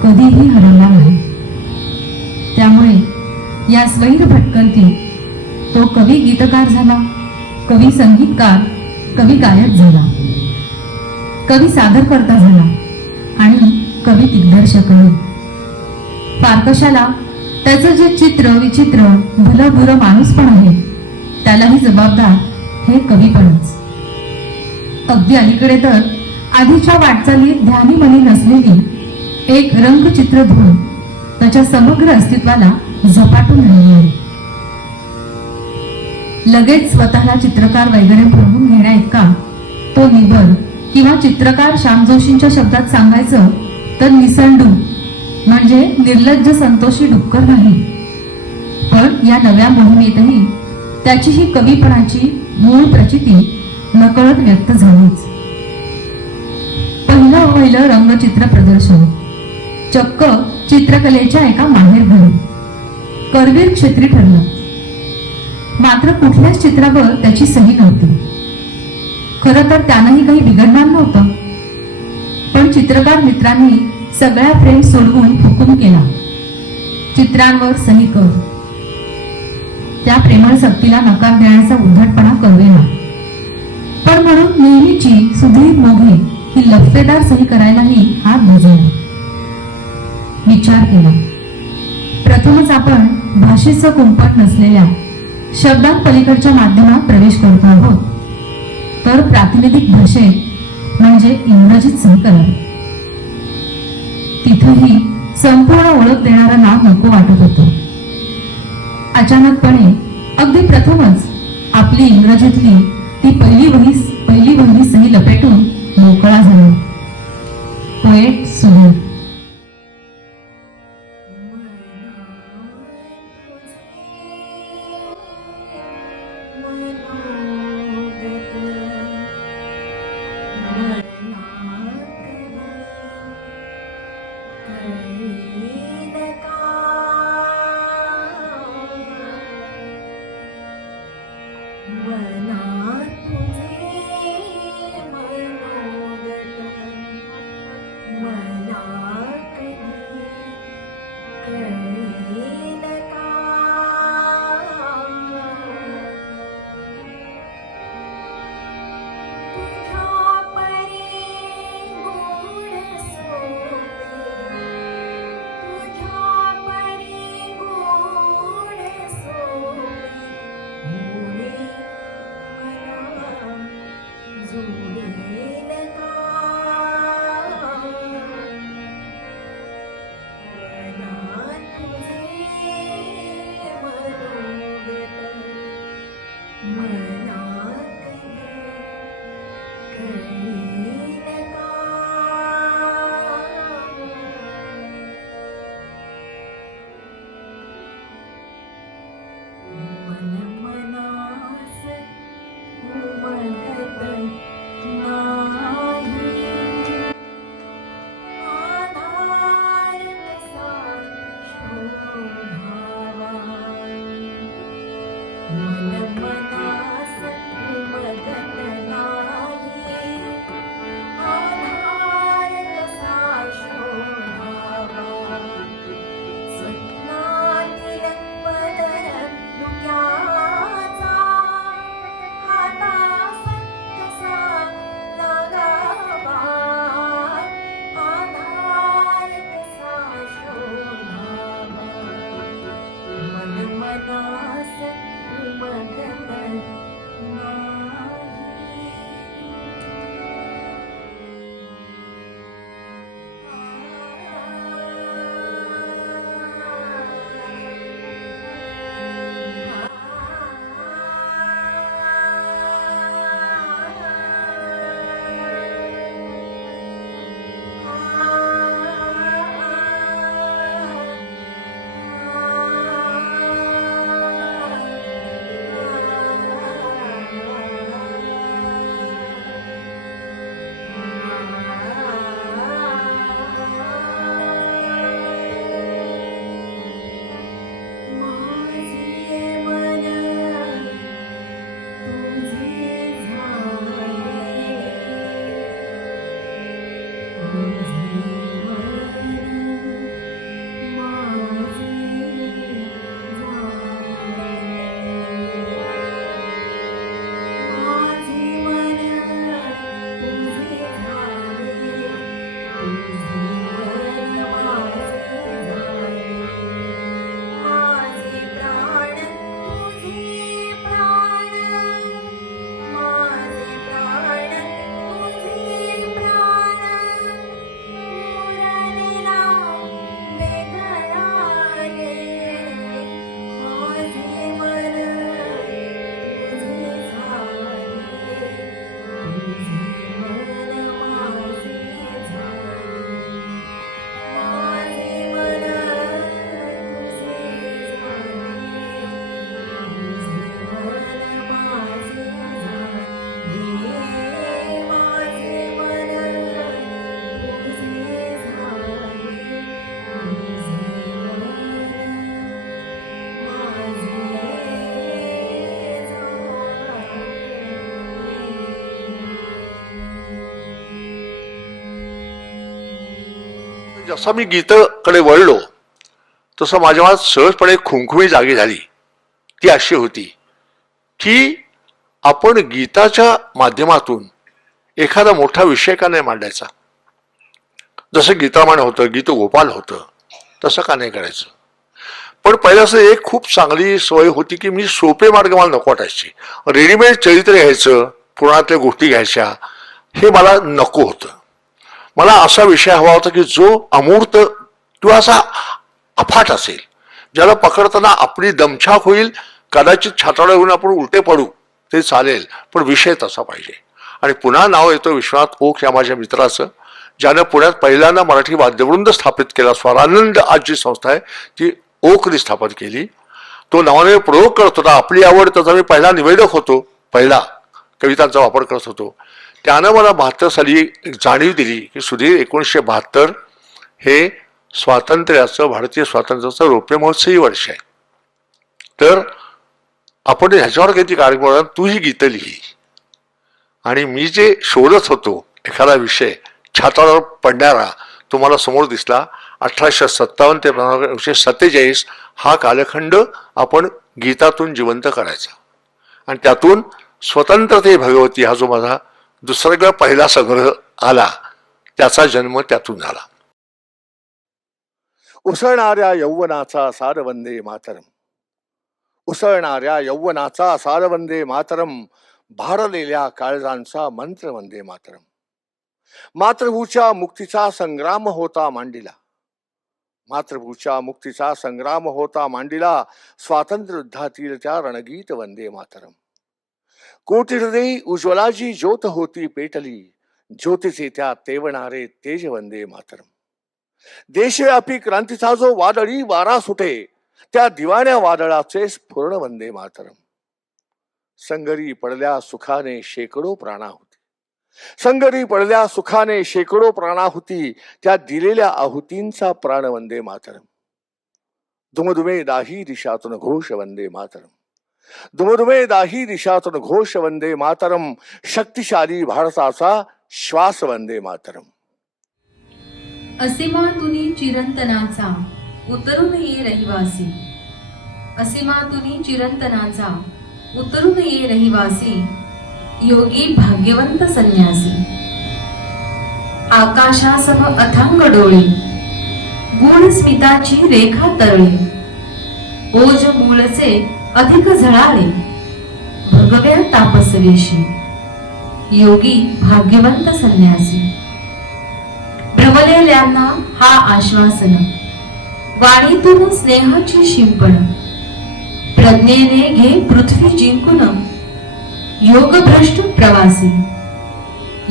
कधीही हरवला नाही. त्यामुळे या स्वैर भटकंतीत तो कवी गीतकार झाला, कवी संगीतकार, कवी गायक झाला, कवी सादरकर्ता झाला आणि कवी दिग्दर्शकही. फारकशाला त्याचं जे चित्र विचित्र भलं बुरं माणूस पण आहे त्यालाही जबाबदार हे कवीपणच. अगदी अलीकडे तर आधीच्या वाटचालीत ध्यानी मनी नसलेली एक रंगचित्र धुवून त्याच्या समग्र अस्तित्वाला झपाटून राहिली आहे. लगेच स्वतःला चित्रकार वगैरे म्हणून घेण्या इतका तो निबर किंवा चित्रकार श्याम जोशींच्या शब्दात सांगायचं तर निसंडू म्हणजे निर्लज्ज संतोषी डुक्कर नाही. पण या नव्या मोहिमेतही त्याची ही कवीपणाची मूळ प्रचिती नकळत व्यक्त झालीच. पहिलं रंगचित्र प्रदर्शन चक्क चित्रकलेच्या एका माहेरघरी करवीर क्षेत्री ठरलं. मात्र कुठल्याच चित्रावर त्याची सही नव्हती. खरं तर त्यानंही काही बिघडणार नव्हतं. पण चित्रकार मित्रांनी सगळ्या फ्रेम सोडवून हुकूम केला, चित्रांवर सही कर. त्या प्रेमळ सक्तीला नकार देण्याचा उद्धटपणा करूया. पण म्हणून नेहमीची सुधीर मोघे ही लफेदार सही करायलाही हात भिजवला. विचार केला, प्रथमच आपण भाषेचं कुंपण नसलेल्या शब्दांपलीकडच्या माध्यमात प्रवेश करतो आहोत, तर प्रातिनिधिक भाषेत म्हणजे इंग्रजीत सही करावी. तिथेही संपूर्ण ओळख देणारं नाव नको वाटत होतं. अचानकपणे अगदी प्रथमच आपली इंग्रजीतली ती पहिली वही सही लपेटून मोकळा झाला. पोएट सुधीर. जसा मी गीतेकडे वळलो तसं माझ्या मनात सहजपणे खुमखुमी जागी झाली. ती अशी होती की आपण गीताच्या माध्यमातून एखादा मोठा विषय का नाही मांडायचा. जसं गीतामाण होतं, गीत गोपाल होतं, तसं का नाही करायचं. पण पहिल्याचं एक खूप चांगली सवय होती की मी सोपे मार्ग मला नको वाटायचे. रेडीमेड चरित्र घ्यायचं, पुराणातल्या गोष्टी घ्यायच्या, हे मला नको होतं. मला असा विषय हवा होता की जो अमूर्त किंवा असा अफाट असेल, ज्याला पकडताना आपली दमछाक होईल, कदाचित छाताडा होऊन आपण उलटे पडू ते चालेल, पण विषय तसा पाहिजे. आणि पुन्हा नाव येतं विश्वनाथ ओक या माझ्या मित्राचं, ज्यानं पुण्यात पहिल्यांदा मराठी वाद्यवृंद स्थापित केला. स्वरानंद आज जी संस्था आहे ती ओकने स्थापन केली. तो नावाने प्रयोग करत होता. आपली आवड त्याचा मी पहिला निवेदक होतो, पहिला कवितांचा वापर करत होतो. त्यानं मला 72 साली एक जाणीव दिली की सुधीर 1972 हे स्वातंत्र्याचं, भारतीय स्वातंत्र्याचं रौप्य महोत्सवी वर्ष आहे. तर आपण ह्याच्यावर काहीतरी कार्यक्रम, तू ही गीतं लिही. आणि मी जे शोधत होतो एखादा विषय छातावर पडणारा तुम्हाला समोर दिसला. 1857 ते 1947 हा कालखंड आपण गीतातून जिवंत करायचा. आणि त्यातून स्वतंत्रते भगवती हा जो माझा दुसरा पहिला संग्रह आला, त्याचा जन्म त्यातून झाला. उसळणाऱ्या यौवनाचा सार वंदे मातरम, उसळणाऱ्या यौवनाचा सार वंदे मातरम, भारलेल्या काळजांचा मंत्र वंदे मातरम. मातृभूच्या मुक्तीचा संग्राम होता मांडिला, मातृभूच्या मुक्तीचा संग्राम होता मांडिला, स्वातंत्र्य युद्धातील त्या रणगीत वंदे मातरम. कोटी हृदयी उज्ज्वलाची ज्योत होती पेटली, ज्योतीचे त्या तेवणारे तेज वंदे मातरम. देशव्यापी क्रांतीचा जो वादळी वारा सुटे, त्या दिवाण्या वादळाचे स्फुरण वंदे मातरम. संगरी पडल्या सुखाने शेकडो प्राणाहुती, संगरी पडल्या सुखाने शेकडो प्राणाहुती, त्या दिलेल्या आहुतींचा प्राण वंदे मातरम. दुमदुमे दाही दिशातून घोष वंदे मातरम, दुमदुमे दाही दिशातून घोष वंदे मातरम. शक्तिशाली भारताचा श्वास वंदे मातरम. असीमातुनी चिरंतनाचा उतरून ये रहिवासी, असीमातुनी चिरंतनाचा उतरून ये रहिवासी, योगी भाग्यवंत संन्यासी. आकाशासम अथांग डोळे, गुण स्मिताची रेखा तरळे, ओज मूळचे अधिक झळाळे, भगव्या तापसवेशी, योगी भाग्यवंत संन्यासी. भ्रमलेल्यांना हा आश्वासन, वाणीतून स्नेहाची शिंपण, प्रज्ञेने घे पृथ्वी जिंकून, योगभ्रष्ट प्रवासी,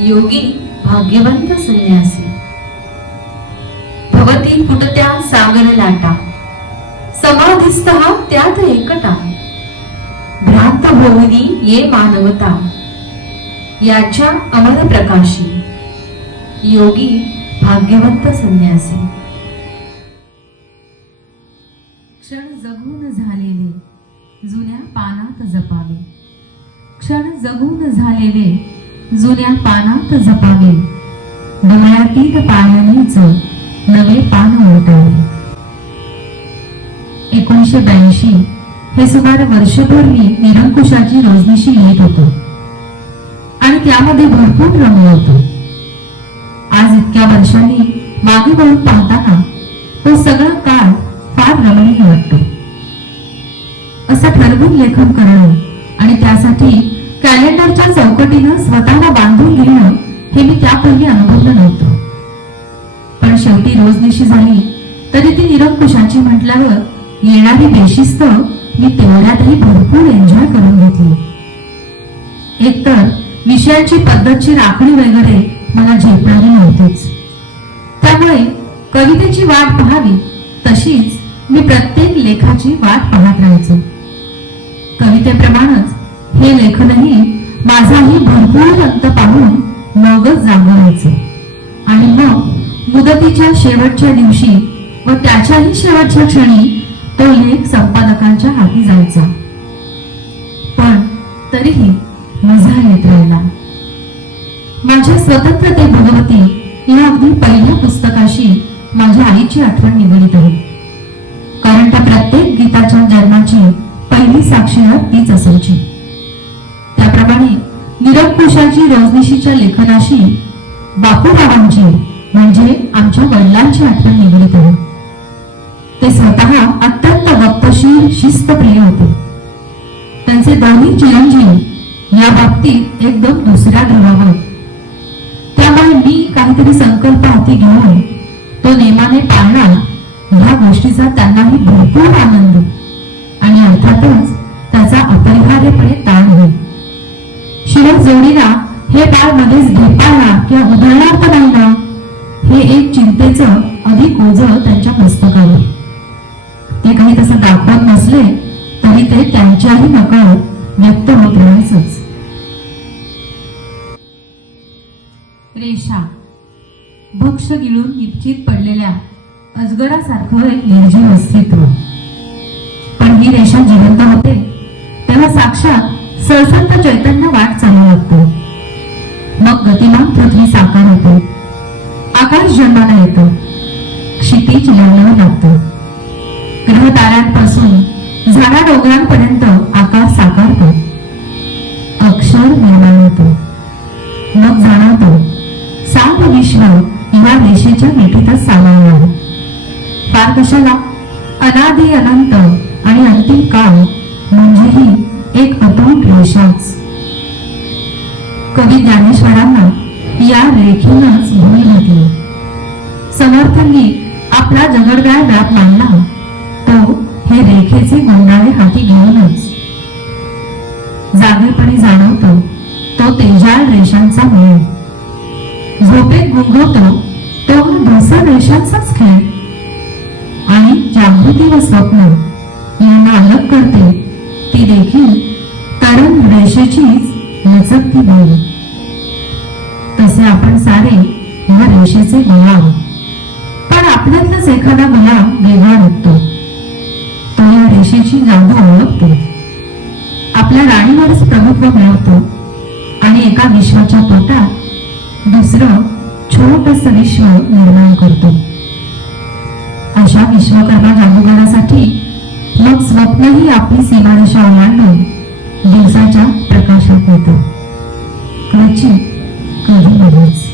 योगी भाग्यवंत संन्यासी. भवती फुटत्या सागर लाटा, समाधिस्थ हा त्यात एकटा, भ्रांत होऊनी ये मानवता, याच्या अमर प्रकाशी, योगी भाग्यवंत संन्यासी. क्षण जगून झालेले जुन्या पानात जपावे, क्षण जगून झालेले जुन्या पानात जपावे, डोळ्यातील पाण्यानेच नवे पान उलटावे. 1982 हे सुमारे वर्षभर मी निरंकुशाची रोजनिशी लिहित होतो आणि त्यामध्ये भरपूर रमलो होतो. आज इतक्या वर्षांनी मागे वळून पाहताना तो सगळा काळ फार रमणीय वाटतो. असं ठरवून लेखन करणं आणि त्यासाठी कॅलेंडरच्या चौकटीनं स्वतःला बांधून घेणं हे मी त्यापूर्वी अनुभवलं नव्हतं. पण शेवटी रोजनिशी झाली तरी ती निरंकुशाची म्हटल्यावर येणारी बेशिस्त मी तेवढ्यातही भरपूर एन्जॉय करून घेतली. एकतर विषयाची पद्धतची राखणी वगैरे मला झेपणारी नव्हतीच, त्यामुळे कवितेची वाट पाहावी तशीच मी प्रत्येक लेखाची वाट पाहत राहायचो. कवितेप्रमाणेच हे लेखनही माझाही भरपूर अंत पाहून मगच जागवायचे आणि मग मुदतीच्या शेवटच्या दिवशी व त्याच्याही शेवटच्या क्षणी तो लेख संपादकांच्या हाती जायचा. पण तरीही मजा येत राहिला. माझ्या स्वतंत्रते भगवती या अगदी पहिल्या पुस्तकाशी माझ्या आईची आठवण निगडीत आहे. कारण त्या प्रत्येक गीताच्या जन्माची पहिली साक्षीदार तीच असायची. त्याप्रमाणे निरंकुशाची रोजनिशीच्या लेखनाशी बापूरावांची म्हणजे आमच्या वडिलांची आठवण निगडीत आहे. ते स्वतः अत्यंत वक्तशीर शिस्तप्रिय होते. त्यांचे दोन्ही चिरंजीव या बाबतीत एकदम दुसऱ्या ध्रुवावर. त्यामुळे मी काहीतरी संकल्प हाती घेऊन तो नेमाने पाळणार ह्या गोष्टीचा त्यांनाही भरपूर आनंद आणि अर्थातच त्याचा अपरिहार्यपणे ताण होईल. शिवाय जोडीला हे बाळ मध्येच ढेपाळणार किंवा उधळणार तर नाही ना, हे एक चिंतेचं अधिक ओझं त्यांच्या मस्तकावर. ते काही तसं दाखवत नसले तरी ते त्यांच्याही नकळत व्यक्त होत राहायचंच. रेषा भक्ष गिळून निश्चित पडलेल्या अजगरासारखं एक निर्जीव अस्तित्व. पण ही रेषा जिवंत होते तेव्हा साक्षात सळसळत चैतन्य वाट चालू लागतो. मग गतिमान पृथ्वी साकार होते, आकाश जन्माला येतं, क्षितिज लवलवू लागतं. ग्रह ताऱ्यांपासून झाडा डोंगरांपर्यंत आकार साकारतो, अक्षर निर्माण होतो. मग जाणवतो सात विश्व या रेषेच्या मिठीतच सामावलं आहे. फार कशाला अनादि अनंत आणि अंतिम काळ म्हणजेही एक अतूट रेषाच. कवी ज्ञानेश्वरांना या रेखेनच भूमी घातली. समर्थांनी आपला जगडगाळ व्याप मांडला तो हे रेखेचे गोंडाळे हाती घेऊनच. जागेपणी जाणवतो तो तेजाळ रेषांचा मेळ. झोपेत गुंगवतो तो धूसर रेषांचाच खेळ. आणि जागृती व स्वप्न यांना अलग करते ती देखील तरुण रेषेचीच लचकती बोल. तसे आपण सारे या रेषेचे गुलाम. पण आपल्यातलाच एखादा गुलाम वेगळा निघतो. तो या रेषेची जादू ओळखतो, आपल्या राणीवरच प्रभुत्व मिळवतो आणि एका विश्वाच्या पोटात दुसरं छोटस विश्व निर्माण करतो. अशा विश्वकर्मा जादूगारासाठी मग स्वप्नही आपली सीमारेषा ओलांडून दिवसाच्या प्रकाशात येतं. क्वचित कधी मध्येच.